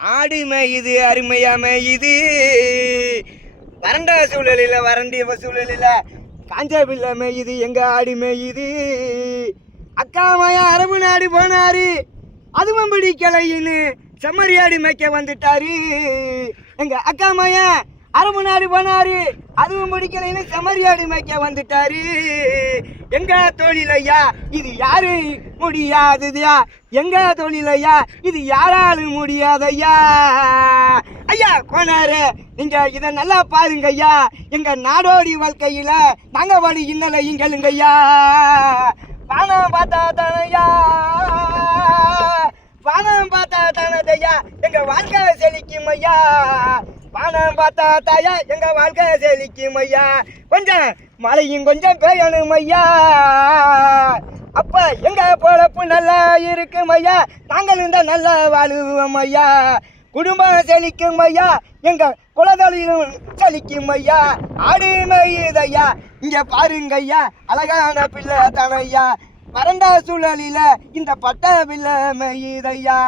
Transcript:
ஆடு இது அருமையாமை இது. வறண்ட சூழலில் வறண்டிய சூழலில் காஞ்சா பிள்ளை இது எங்க ஆடிமை இது. அக்கா மாயா அரபு நாடு போனாரு. அதுவும் பிடிக்கலைன்னு ஆடி மேய்க்க வந்துட்டாரு. எங்க அக்கா மாயா அரபு நாடு போனாரு. அதுவும் பிடிக்கலைன்னு ஆடி மேய்க்க வந்துட்டாரு. எங்க தொழில் ஐயா இது யாரு? முடியாததுயா? எங்க தொழில் ஐயா இது யாராலும் முடியாதையா? ஐயா கோனாரு நீங்க இதை நல்லா பாருங்க ஐயா எங்க நாடோடி வாழ்க்கையில நாங்க வழி இன்னலையும் கேளுங்க ஐயா வானம் பார்த்தா தானையா வானம் பார்த்தா தானதையா எங்க வாழ்க்கை செழிக்கும் ஐயா வானம் பார்த்தா தாயா எங்க வாழ்க்கை செழிக்கும் ஐயா. கொஞ்சம் மழையும் கொஞ்சம் பெய்யணும் ஐயா. அப்ப எங்க பொழப்பு நல்லா இருக்கும் ஐயா? நாங்களும் தான் நல்லா வாழுவோம் ஐயா. குடும்பம் செழிக்கும் ஐயா. எங்க குலதொழிலும் செழிக்கும் ஐயா. ஆடு மேயுதையா இங்க பாருங்க ஐயா. அழகான பிள்ளை தானையா வறண்ட சூழலில இந்த பட்ட பிள்ளை மெய்யுதையா